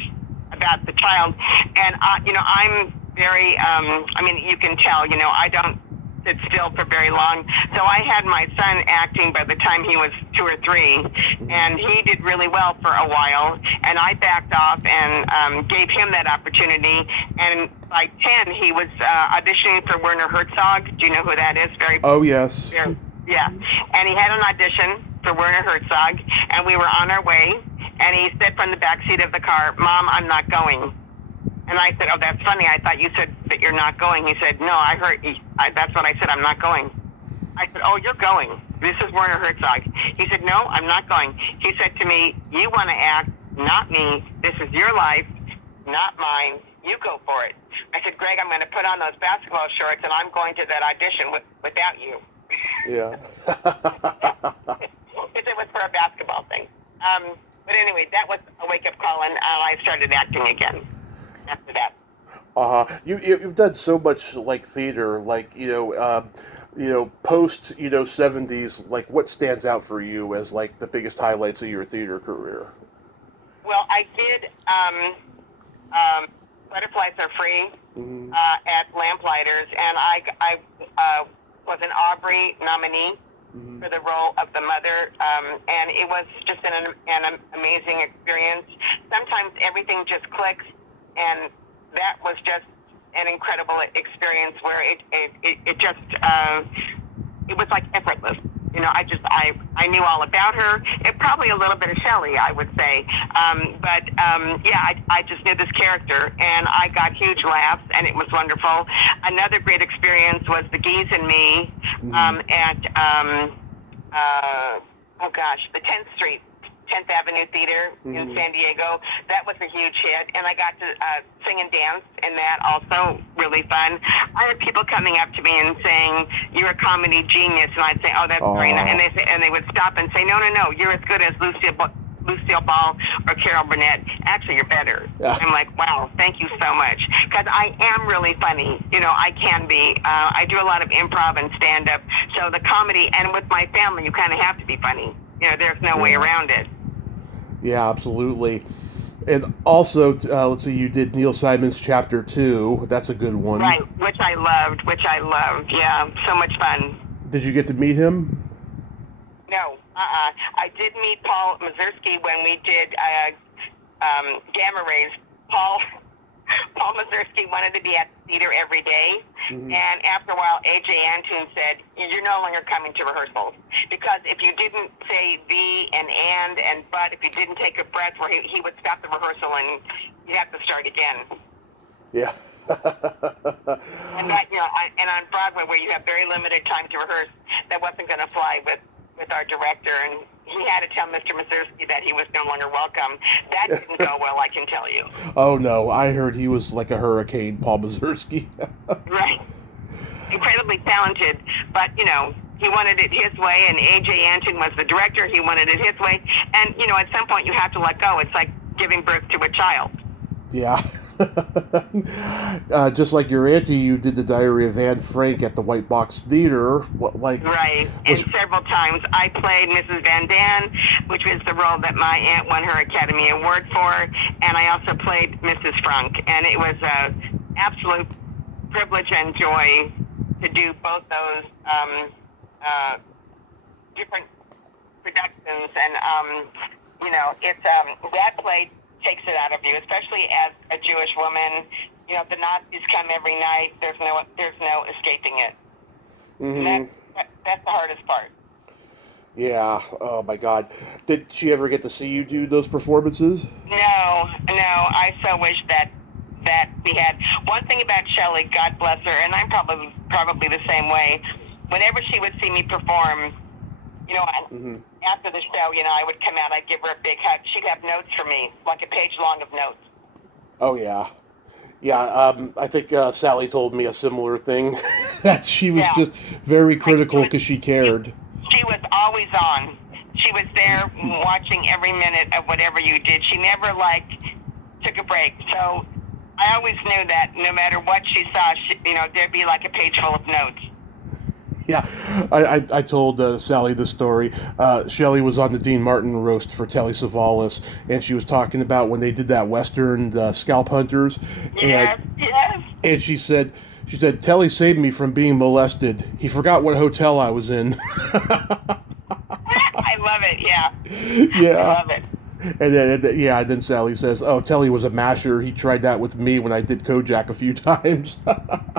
about the child. And, I'm very, you can tell, I don't sit still for very long. So I had my son acting by the time he was 2 or 3, and he did really well for a while, and I backed off and gave him that opportunity. And by 10, he was auditioning for Werner Herzog. Do you know who that is? Oh, yes. Yeah. And he had an audition for Werner Herzog, and we were on our way, and he said from the back seat of the car, Mom, I'm not going. And I said, oh, that's funny. I thought you said that you're not going. He said, no, I heard. That's what I said. I'm not going. I said, oh, you're going. This is Werner Herzog. He said, no, I'm not going. He said to me, you want to act, not me. This is your life, not mine. You go for it. I said, Greg, I'm going to put on those basketball shorts, and I'm going to that audition without you. Yeah. Because it was for a basketball thing. But anyway, that was a wake-up call, and I started acting again after that. You've done so much like theater, like post 70s. Like, what stands out for you as like the biggest highlights of your theater career? Well, I did Butterflies Are Free at Lamplighters, and I was an Aubrey nominee for the role of the mother, and it was just an amazing experience. Sometimes everything just clicks, and that was just an incredible experience where it just it was like effortless. I knew all about her. Probably a little bit of Shelley, I would say. I just knew this character, and I got huge laughs, and it was wonderful. Another great experience was The Geese and Me at, the 10th Avenue Theater in San Diego. That was a huge hit, and I got to sing and dance in that, also really fun. I had people coming up to me and saying, "You're a comedy genius," and I'd say, "Oh, that's very nice." And they would stop and say, "No, you're as good as Lucille Ball or Carol Burnett. Actually, you're better." Yeah. I'm like, "Wow, thank you so much," because I am really funny. I can be. I do a lot of improv and stand-up, so the comedy, and with my family, you kind of have to be funny. There's no way around it. Yeah, absolutely. And also, let's see, you did Neil Simon's Chapter 2. That's a good one. Right, which I loved. Yeah, so much fun. Did you get to meet him? No, I did meet Paul Mazursky when we did Gamma Rays. Paul Mazursky wanted to be at the theater every day, and after a while, A.J. Antoon said, "You're no longer coming to rehearsals, because if you didn't say the and but, if you didn't take a breath, where he would stop the rehearsal and you'd have to start again." Yeah. And that, and on Broadway, where you have very limited time to rehearse, that wasn't going to fly with our director, and he had to tell Mr. Mazursky that he was no longer welcome. That didn't go well, I can tell you. Oh, no. I heard he was like a hurricane, Paul Mazursky. Right. Incredibly talented, but, he wanted it his way, and A.J. Antoon was the director. He wanted it his way. And, at some point you have to let go. It's like giving birth to a child. Yeah. Just like your auntie, you did the Diary of Anne Frank at the White Box Theater. Right, and several times. I played Mrs. Van Daan, which was the role that my aunt won her Academy Award for, and I also played Mrs. Frank, and it was an absolute privilege and joy to do both those different productions, and it's that play takes it out of you, especially as a Jewish woman. The Nazis come every night. There's no escaping it. That's the hardest part. Yeah. Oh my God. Did she ever get to see you do those performances? No. I so wish that we had. One thing about Shelley, God bless her, and I'm probably the same way. Whenever she would see me perform, after the show, I would come out, I'd give her a big hug. She'd have notes for me, like a page long of notes. Oh, yeah. Yeah, I think Sally told me a similar thing, that she was just very critical because she cared. She was always on. She was there watching every minute of whatever you did. She never, took a break. So I always knew that no matter what she saw, there'd be like a page full of notes. Yeah, I told Sally the story. Shelley was on the Dean Martin roast for Telly Savalas, and she was talking about when they did that Western, Scalp Hunters. Yes. And she said, Telly saved me from being molested. He forgot what hotel I was in. I love it, yeah. Yeah. I love it. And then Sally says, "Oh, Telly was a masher. He tried that with me when I did Kovac a few times."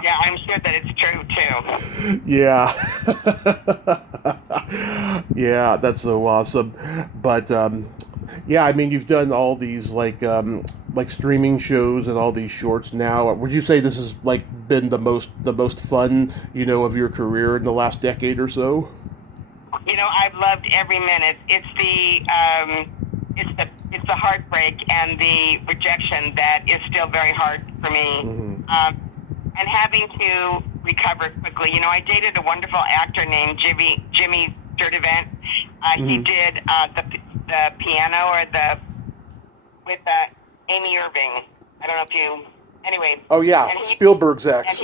Yeah, I'm sure that it's true too. Yeah. Yeah, that's so awesome. But I mean, you've done all these like streaming shows and all these shorts now. Would you say this has been the most fun of your career in the last decade or so? I've loved every minute. It's the heartbreak and the rejection that is still very hard for me. And having to recover quickly. You know, I dated a wonderful actor named Jimmy Sturdivant. He did the piano with Amy Irving. I don't know if you. Anyway. Oh yeah, Spielberg's ex.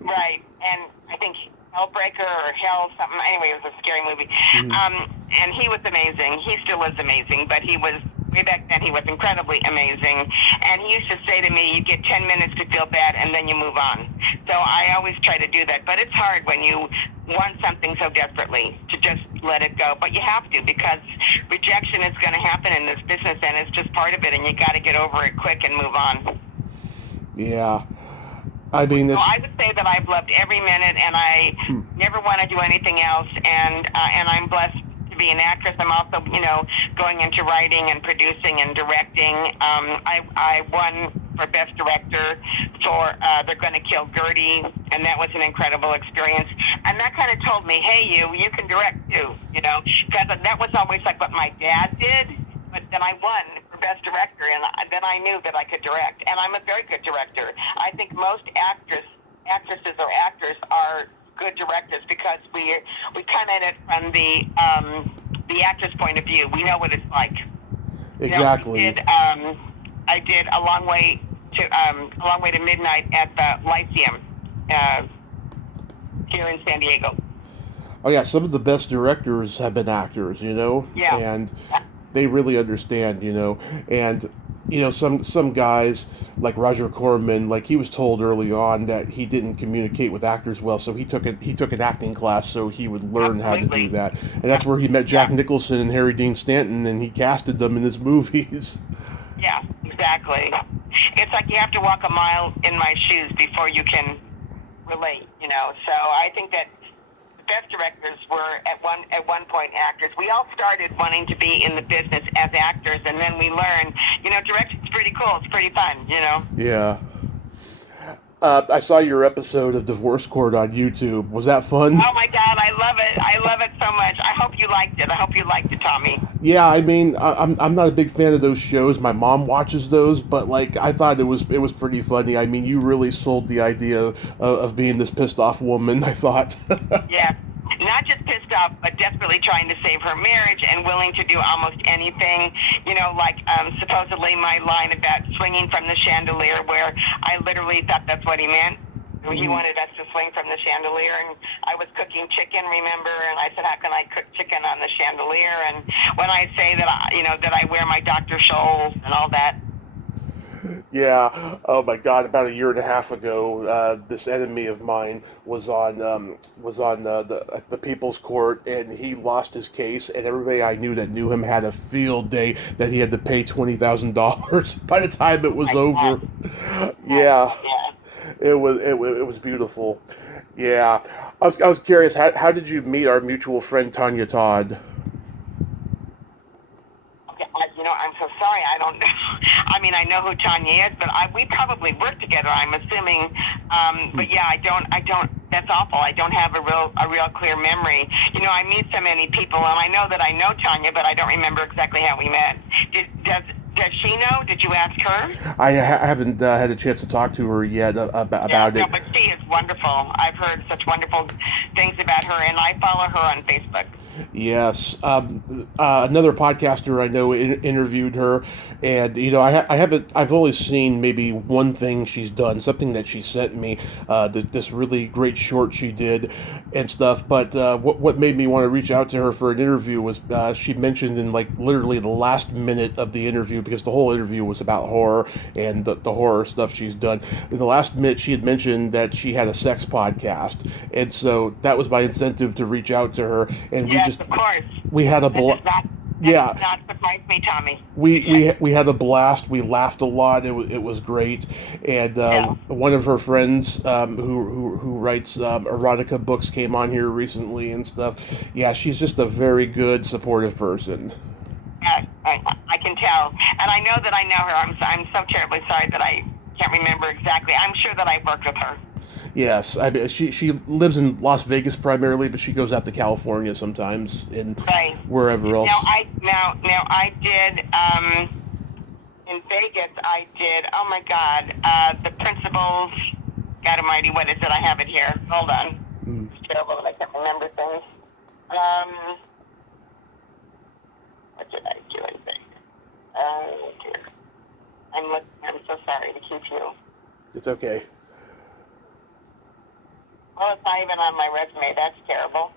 Right, and I think Hellbreaker or Hell something. Anyway, it was a scary movie. And he was amazing. He still is amazing, but he was way back then. He was incredibly amazing. And he used to say to me, "You get 10 minutes to feel bad, and then you move on." So I always try to do that, but it's hard when you want something so desperately to just let it go. But you have to, because rejection is going to happen in this business, and it's just part of it. And you got to get over it quick and move on. Yeah. I mean, so I would say that I've loved every minute, and I never want to do anything else. And I'm blessed to be an actress. I'm also, you know, going into writing and producing and directing. I won for Best Director for They're Gonna Kill Gertie, and that was an incredible experience. And that kind of told me, hey, you can direct too, you know, because that was always like what my dad did. But then I won for Best Director, and then I knew that I could direct. And I'm a very good director. I think most actresses or actors are good directors because we come at it from the actor's point of view. We know what it's like. Exactly. You know, I did A Long Way to Midnight at the Lyceum here in San Diego. Oh yeah, some of the best directors have been actors, you know. Yeah. And they really understand, you know, and you know, some guys like Roger Corman, like he was told early on that he didn't communicate with actors well, so he took an acting class so he would learn how to do that, and that's where he met Jack Nicholson and Harry Dean Stanton, and he casted them in his movies. Yeah, exactly. It's like you have to walk a mile in my shoes before you can relate, you know. So I think that best directors were at one point actors. We all started wanting to be in the business as actors, and then we learned, you know, directing's pretty cool. It's pretty fun, you know. Yeah. I saw your episode of Divorce Court on YouTube. Was that fun? Oh my God, I love it. I love it so much. I hope you liked it. I hope you liked it, Tommy. Yeah, I mean, I'm not a big fan of those shows. My mom watches those, but like I thought it was pretty funny. I mean, you really sold the idea of being this pissed off woman, I thought. Yeah. Not just pissed off, but desperately trying to save her marriage and willing to do almost anything. You know, like supposedly my line about swinging from the chandelier, where I literally thought that's what he meant. He wanted us to swing from the chandelier, and I was cooking chicken, remember? And I said, how can I cook chicken on the chandelier? And when I say that I wear my Dr. Scholl's and all that. Yeah. Oh my God! About a year and a half ago, this enemy of mine was on the People's Court, and he lost his case. And everybody I knew that knew him had a field day that he had to pay $20,000 by the time it was over. Yeah. It was beautiful. Yeah. I was curious. How did you meet our mutual friend Tanya Todd? You know, I'm so sorry. I don't know. I mean, I know who Tanya is, but we probably worked together, I'm assuming. But yeah, I don't. That's awful. I don't have a real clear memory. You know, I meet so many people, and I know that I know Tanya, but I don't remember exactly how we met. Does she know? Did you ask her? I haven't had a chance to talk to her yet about it. No, but she is wonderful. I've heard such wonderful things about her, and I follow her on Facebook. Yes. Another podcaster I know interviewed her, and you know, I've only seen maybe one thing she's done, something that she sent me, this really great short she did and stuff. But what made me want to reach out to her for an interview was she mentioned in like literally the last minute of the interview, because the whole interview was about horror and the horror stuff she's done. In the last minute, she had mentioned that she had a sex podcast, and so that was my incentive to reach out to her. And yes, of course. We had a blast. Yeah, does not surprise me, Tommy. We had a blast. We laughed a lot. It was great. And one of her friends who writes erotica books came on here recently and stuff. Yeah, she's just a very good, supportive person. Yeah, I can tell, and I know that I know her. I'm so terribly sorry that I can't remember exactly. I'm sure that I worked with her. Yes, I mean, she lives in Las Vegas primarily, but she goes out to California sometimes and wherever else. Now I did in Vegas, I did, oh my God, the principals, God almighty, what is it? I have it here. Hold on. It's terrible that I can't remember things. What did I do in Vegas? Oh, dear. I'm so sorry to keep you. It's okay. Well, it's not even on my resume. That's terrible.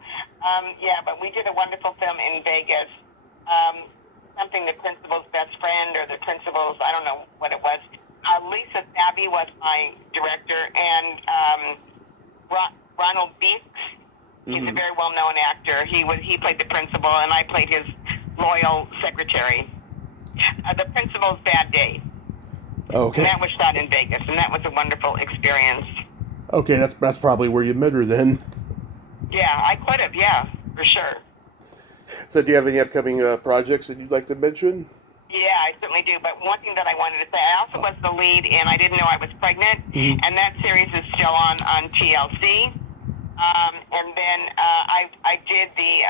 Yeah, but we did a wonderful film in Vegas. Something the principal's best friend or the principal's, I don't know what it was. Lisa Sabby was my director, and Ronald Beeks, he's a very well-known actor. He played the principal, and I played his loyal secretary. The principal's Bad Day. Okay. And that was shot in Vegas, and that was a wonderful experience. Okay, that's probably where you met her then. Yeah, I could have, yeah, for sure. So do you have any upcoming projects that you'd like to mention? Yeah, I certainly do. But one thing that I wanted to say, I also was the lead in I Didn't Know I Was Pregnant, and that series is still on TLC. And then I did the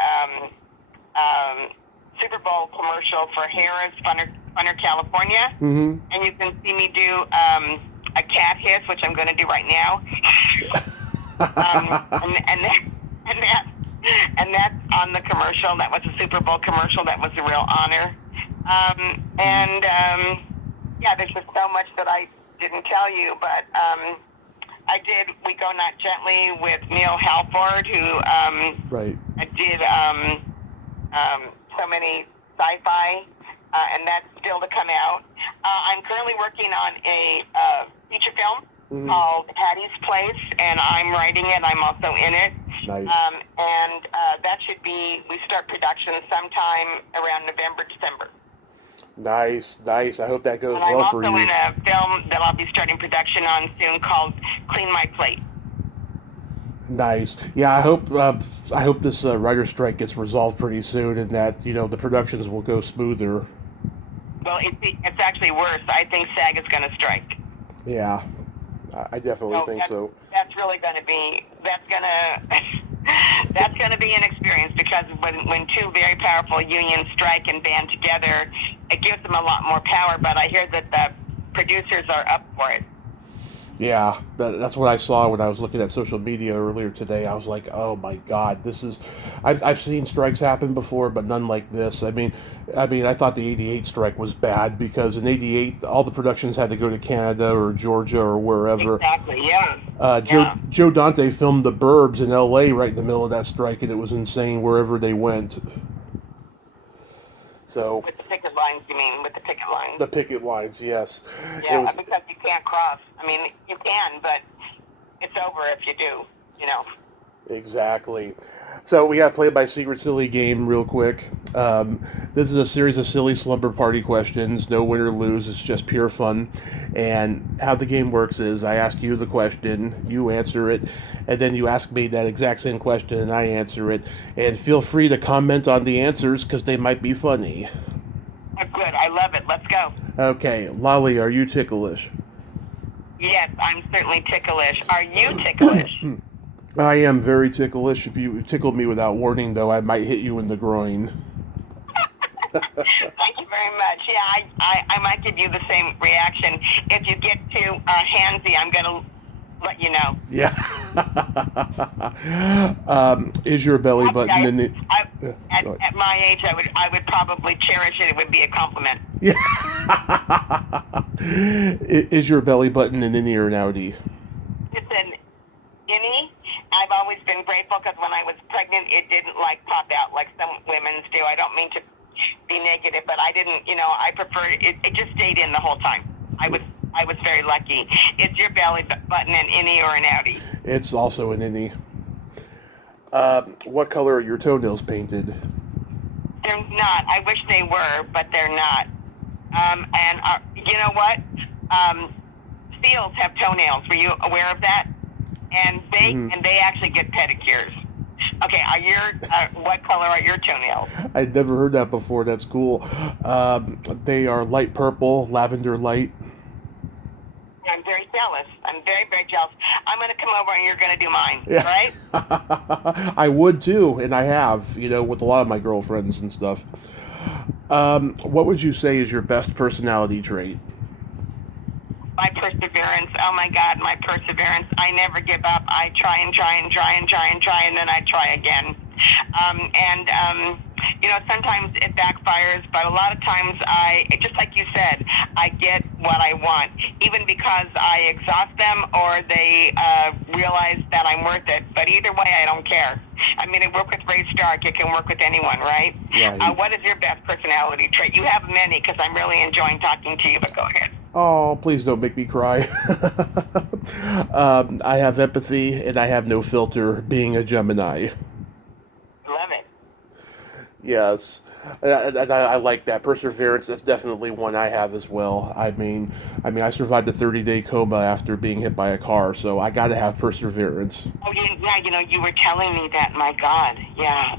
Super Bowl commercial for Harrah's Funner, California. And you can see me do a cat hiss, which I'm going to do right now. And that's on the commercial. That was a Super Bowl commercial. That was a real honor. Yeah, there's just so much that I didn't tell you, but I did We Go Not Gently with Neil Halford, who did so many sci-fi, and that's still to come out. I'm currently working on a feature film called Hattie's Place, and I'm writing it. I'm also in it. Nice. And that should be, we start production sometime around November, December. Nice. I hope that goes and well for you. I'm also in a film that I'll be starting production on soon called Clean My Plate. Nice. Yeah, I hope this writer's strike gets resolved pretty soon, and that the productions will go smoother. Well, it's actually worse. I think SAG is going to strike. Yeah, I definitely think so. That's really going to be. That's going to be an experience, because when two very powerful unions strike and band together, it gives them a lot more power. But I hear that the producers are up for it. Yeah, that's what I saw when I was looking at social media earlier today. I was like, oh my God, this is... I've seen strikes happen before, but none like this. I mean, I thought the 88 strike was bad, because in 88, all the productions had to go to Canada or Georgia or wherever. Exactly, yeah. Joe Dante filmed The Burbs in L.A. right in the middle of that strike, and it was insane wherever they went. So, with the picket lines, you mean? With the picket lines? The picket lines, yes. Yeah, because you can't cross. I mean, you can, but it's over if you do, Exactly. So we got to play by secret silly game real quick. This is a series of silly slumber party questions. No win or lose. It's just pure fun. And how the game works is I ask you the question, you answer it, and then you ask me that exact same question and I answer it. And feel free to comment on the answers, because they might be funny. Oh, good. I love it. Let's go. Okay. Lolly, are you ticklish? Yes, I'm certainly ticklish. Are you ticklish? I am very ticklish. If you tickle me without warning, though, I might hit you in the groin. Thank you very much. Yeah, I might give you the same reaction. If you get too handsy, I'm going to let you know. Yeah. Is your belly button in it? At my age, I would probably cherish it. It would be a compliment. Yeah. Is your belly button an innie or an outie? It's an innie. I've always been grateful, because when I was pregnant, it didn't pop out like some women's do. I don't mean to be negative, but I didn't. I preferred it. It just stayed in the whole time. I was very lucky. Is your belly button an innie or an outie? It's also an innie. What color are your toenails painted? They're not. I wish they were, but they're not. And you know what? Seals have toenails. Were you aware of that? And they actually get pedicures. Okay, what color are your toenails? I'd never heard that before. That's cool. They are light purple, lavender light. I'm very jealous. I'm very, very jealous. I'm going to come over and you're going to do mine, right? I would too, and I have, with a lot of my girlfriends and stuff. What would you say is your best personality trait? My perseverance. Oh my God, my perseverance. I never give up. I try and try and try and try and try, and then I try again. Sometimes it backfires, but a lot of times just like you said, I get what I want, even because I exhaust them or they realize that I'm worth it. But either way, I don't care. I mean, it worked with Ray Stark. It can work with anyone, right? Right. What is your best personality trait? You have many, because I'm really enjoying talking to you, but go ahead. Oh, please don't make me cry. I have empathy and I have no filter, being a Gemini. Love it. Yes. And I like that. Perseverance, that's definitely one I have as well. I survived a 30-day coma after being hit by a car, so I got to have perseverance. Oh, yeah, you were telling me that. My God, yeah.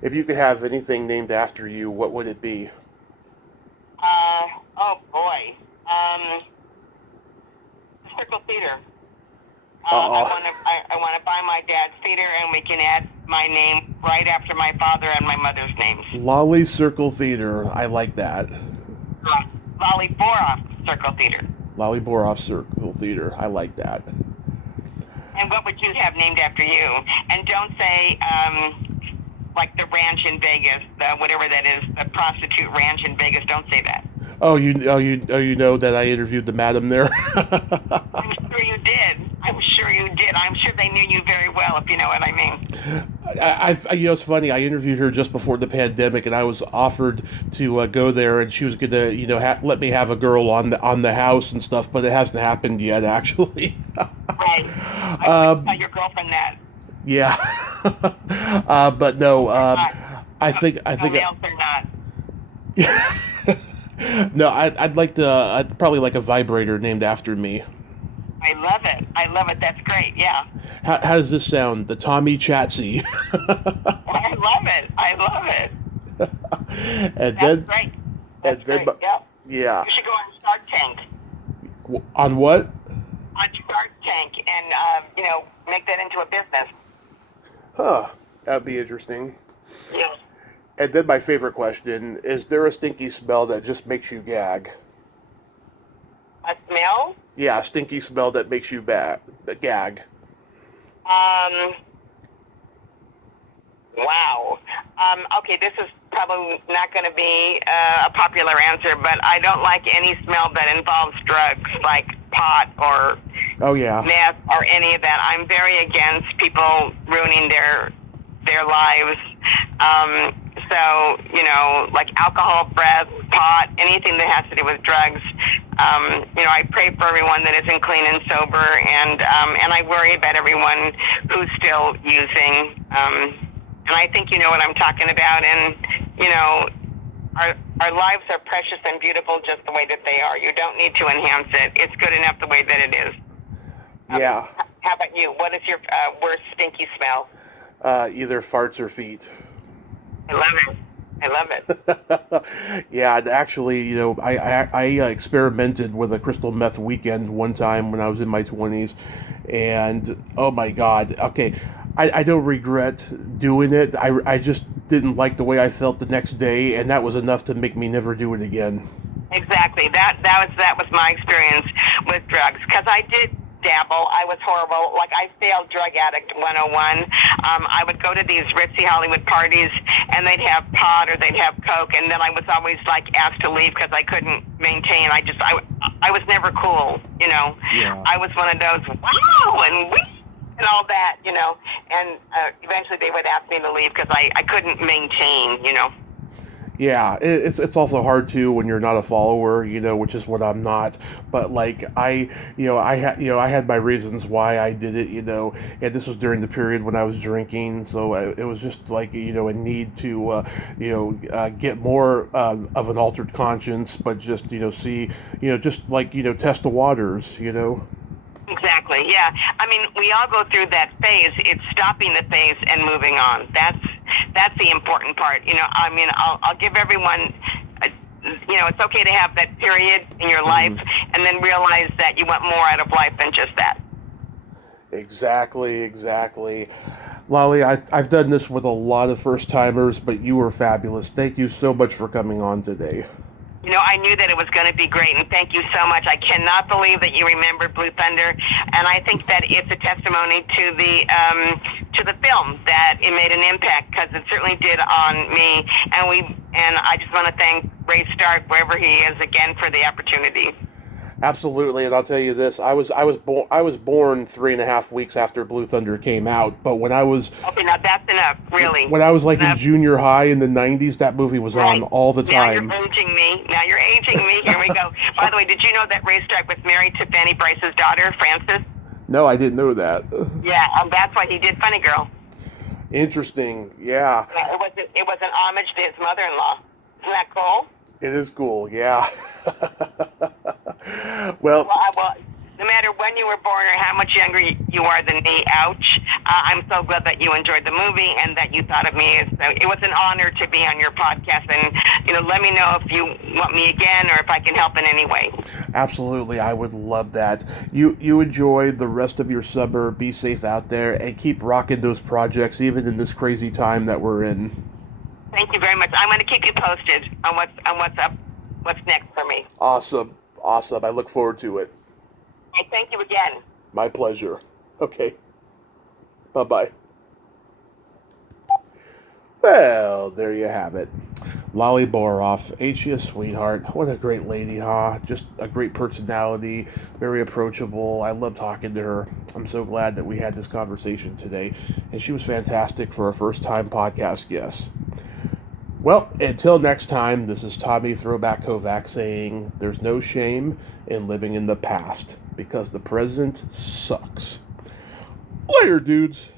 If you could have anything named after you, what would it be? Oh boy. Circle Theater. Uh-oh. I want to buy my dad's theater, and we can add my name right after my father and my mother's names. Lolly Circle Theater. I like that. Lolly Boroff Circle Theater. Lolly Boroff Circle Theater. I like that. And what would you have named after you? And don't say like the ranch in Vegas, whatever that is, the prostitute ranch in Vegas. Don't say that. You know that I interviewed the madam there. I'm sure you did. I'm sure you did. I'm sure they knew you very well, if you know what I mean. It's funny. I interviewed her just before the pandemic, and I was offered to go there, and she was gonna, let me have a girl on the house and stuff, but it hasn't happened yet, actually. Right. I tell your girlfriend that. Yeah. But no. I think. Nails or not. No, I'd like to. I'd probably like a vibrator named after me. I love it. I love it. That's great. Yeah. How does this sound? The Tommy Chatsy. I love it. I love it. That's great. That's great. Yep. Yeah. You should go on Shark Tank. On what? On Shark Tank, and make that into a business. Huh. That'd be interesting. Yeah. And then my favorite question, is there a stinky smell that just makes you gag? A smell? Yeah, a stinky smell that makes you gag. Wow. Okay, this is probably not going to be a popular answer, but I don't like any smell that involves drugs, like pot or meth or any of that. I'm very against people ruining their lives. So, like alcohol, breath, pot, anything that has to do with drugs. I pray for everyone that isn't clean and sober, and I worry about everyone who's still using. And I think you know what I'm talking about. And, our lives are precious and beautiful just the way that they are. You don't need to enhance it. It's good enough the way that it is. Yeah. How about you? What is your worst stinky smell? Either farts or feet. I love it. Yeah, actually, I experimented with a crystal meth weekend one time when I was in my 20s, and oh my God, okay, I don't regret doing it. I just didn't like the way I felt the next day, and that was enough to make me never do it again. Exactly. That was my experience with drugs, because I did dabble. I was horrible. Like, I failed Drug Addict 101. I would go to these ritzy Hollywood parties, and they'd have pot or they'd have Coke, and then I was always asked to leave because I couldn't maintain. I was never cool, Yeah. I was one of those wow and all that, and eventually they would ask me to leave because I couldn't maintain. Yeah, it's also hard too when you're not a follower, which is what I'm not. But I had my reasons why I did it, and this was during the period when I was drinking, so it was just a need to get more of an altered conscience, but just see, test the waters, Exactly. Yeah. I mean, we all go through that phase. It's stopping the phase and moving on. That's the important part. I'll give everyone, it's okay to have that period in your life and then realize that you want more out of life than just that. Exactly. Lolly, I've done this with a lot of first-timers, but you were fabulous. Thank you so much for coming on today. You know, I knew that it was going to be great, and thank you so much. I cannot believe that you remembered Blue Thunder, and I think that it's a testimony to the film that it made an impact, because it certainly did on me. And I just want to thank Ray Stark, wherever he is, again for the opportunity. Absolutely, and I'll tell you this: I was born 3.5 weeks after Blue Thunder came out, but when I was okay, now that's enough, really. When I was like in junior high in the '90s, that movie was on all the time. Now you're aging me. Here we go. By the way, did you know that Ray Stark was married to Fanny Bryce's daughter, Frances? No, I didn't know that. Yeah, that's why he did Funny Girl. Interesting. Yeah. It was an homage to his mother-in-law. Isn't that cool? It is cool. Yeah. Well, no matter when you were born or how much younger you are than me, ouch, I'm so glad that you enjoyed the movie and that you thought of me. It was an honor to be on your podcast, and let me know if you want me again or if I can help in any way. Absolutely, I would love that. You enjoy the rest of your summer, be safe out there, and keep rocking those projects even in this crazy time that we're in. Thank you very much. I'm going to keep you posted on what's next for me. Awesome. I look forward to it. Thank you again. My pleasure. Okay. Bye-bye. Well, there you have it. Lolly Boroff, ain't she a sweetheart? What a great lady, huh? Just a great personality, very approachable. I love talking to her. I'm so glad that we had this conversation today, and she was fantastic for a first-time podcast guest. Well, until next time, this is Tommy Throwback Kovac saying there's no shame in living in the past, because the present sucks. Later, dudes.